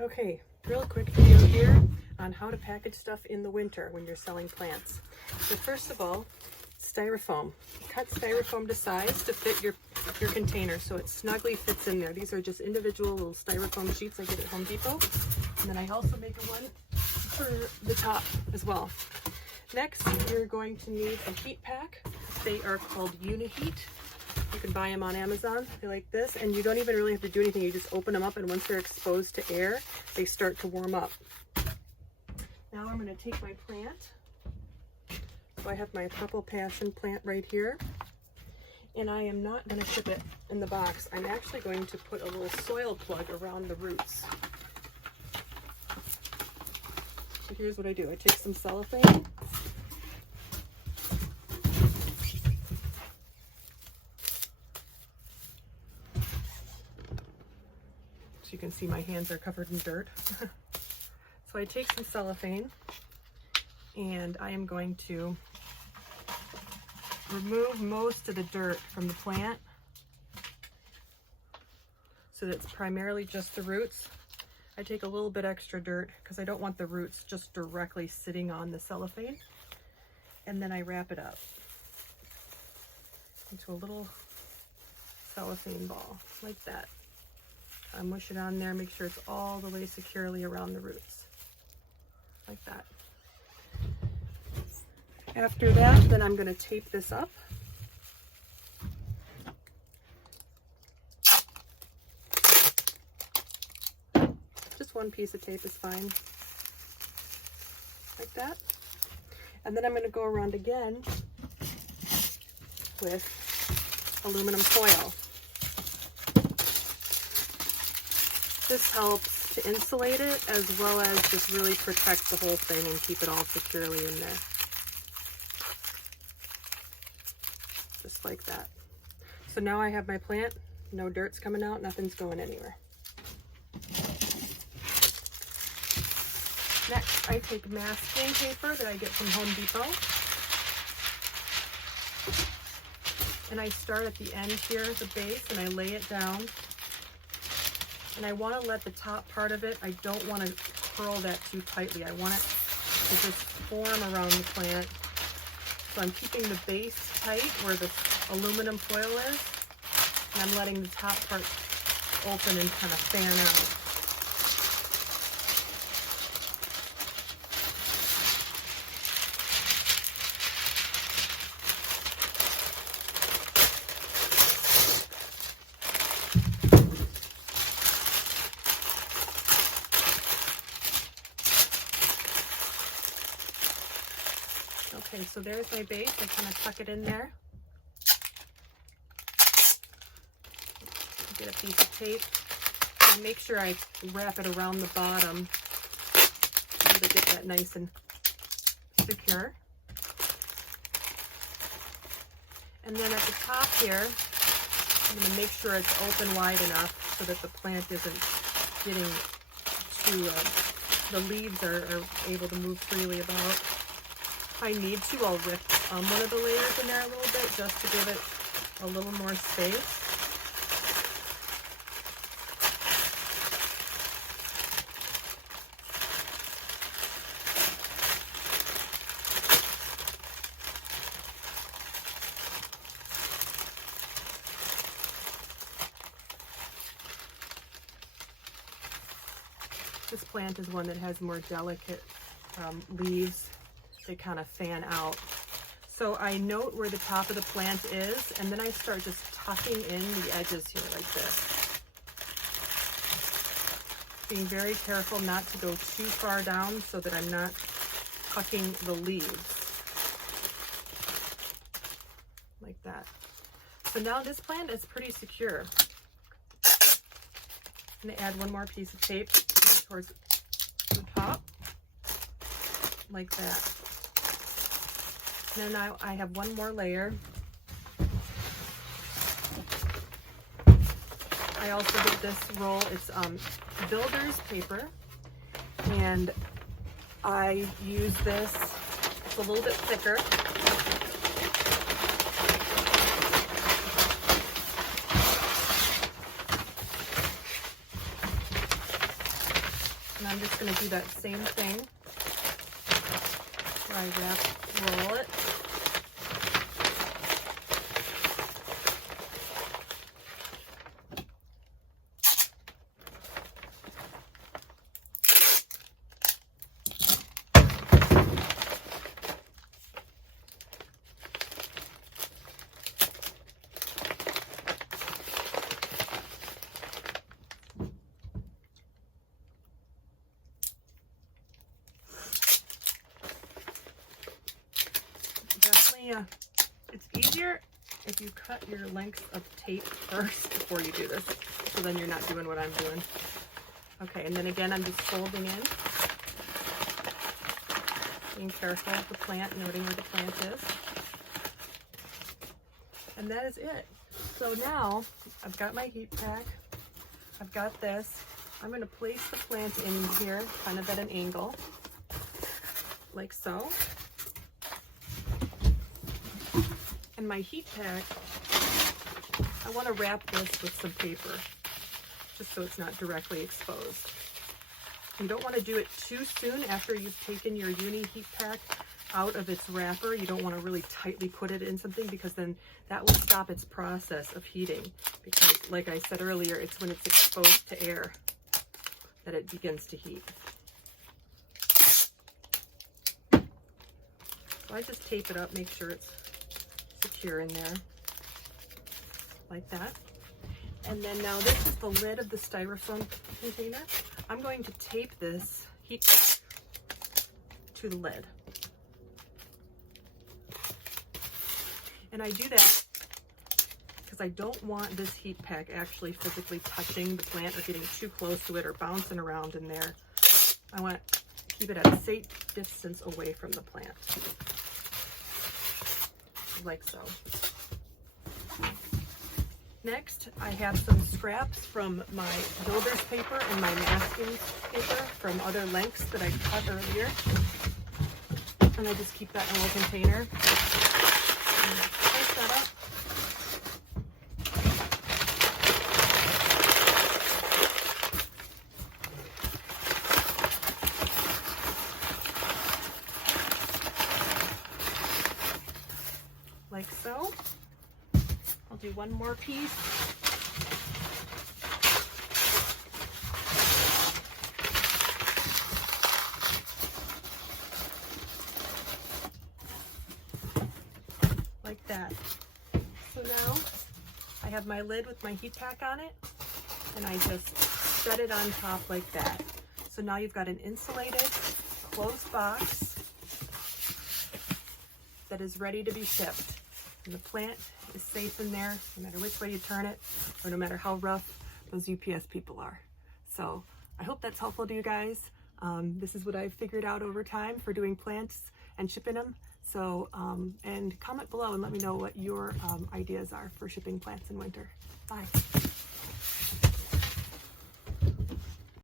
Okay, real quick video here on how to package stuff in the winter when you're selling plants. So first of all, styrofoam. Cut styrofoam to size to fit your container so it snugly fits in there. These are just individual little styrofoam sheets I get at Home Depot. And then I also make one for the top as well. Next, you're going to need a heat pack. They are called Uniheat. You can buy them on Amazon. They're like this, and you don't even really have to do anything. You just open them up, and once they're exposed to air, they start to warm up. Now I'm going to take my plant. So I have my purple passion plant right here, and I am not going to ship it in the box. I'm actually going to put a little soil plug around the roots. So here's what I do. I take some cellophane. You can see my hands are covered in dirt. So I take some cellophane and I am going to remove most of the dirt from the plant so that it's primarily just the roots. I take a little bit extra dirt because I don't want the roots just directly sitting on the cellophane, and then I wrap it up into a little cellophane ball like that. I mush it on there, make sure it's all the way securely around the roots, like that. After that, then I'm going to tape this up. Just one piece of tape is fine, like that. And then I'm going to go around again with aluminum foil. This helps to insulate it as well as just really protect the whole thing and keep it all securely in there. Just like that. So now I have my plant, no dirt's coming out, nothing's going anywhere. Next, I take masking paper that I get from Home Depot. And I start at the end here at the base and I lay it down. And I want to let the top part of it, I don't want to curl that too tightly. I want it to just form around the plant. So I'm keeping the base tight where the aluminum foil is, and I'm letting the top part open and kind of fan out. Okay, so there's my base. I kind of tuck it in there. Get a piece of tape and make sure I wrap it around the bottom so to get that nice and secure. And then at the top here, I'm going to make sure it's open wide enough so that the plant isn't getting too, the leaves are able to move freely about. If I need to, I'll rip one of the layers in there a little bit just to give it a little more space. This plant is one that has more delicate leaves. They kind of fan out. So I note where the top of the plant is, and then I start just tucking in the edges here like this. Being very careful not to go too far down so that I'm not tucking the leaves. Like that. So now this plant is pretty secure. I'm going to add one more piece of tape towards the top. Like that. Then now I have one more layer. I also get this roll, it's builder's paper, and I use this, it's a little bit thicker. And I'm just going to do that same thing where I roll it. Definitely, it's easier if you cut your lengths of tape first before you do this, so then you're not doing what I'm doing. Okay, and then again, I'm just folding in, being careful of the plant, noting where the plant is. And that is it. So now I've got my heat pack, I've got this. I'm going to place the plant in here, kind of at an angle, like so. And my heat pack, I want to wrap this with some paper, just so it's not directly exposed. You don't want to do it too soon after you've taken your uni heat pack out of its wrapper. You don't want to really tightly put it in something, because then that will stop its process of heating. Because like I said earlier, it's when it's exposed to air that it begins to heat. So I just tape it up, make sure it's secure in there, like that. And then now this is the lid of the styrofoam container. I'm going to tape this heat pack to the lid. And I do that because I don't want this heat pack actually physically touching the plant or getting too close to it or bouncing around in there. I want to keep it at a safe distance away from the plant, like so. Next, I have some scraps from my builder's paper and my masking paper from other lengths that I cut earlier. And I just keep that in a little container. And place that up. Like so. I'll do one more piece. Like that. So now I have my lid with my heat pack on it, and I just set it on top like that. So now you've got an insulated closed box that is ready to be shipped. And the plant is safe in there, no matter which way you turn it, or no matter how rough those UPS people are. So I hope that's helpful to you guys. This is what I've figured out over time for doing plants and shipping them. So, and comment below and let me know what your ideas are for shipping plants in winter. Bye.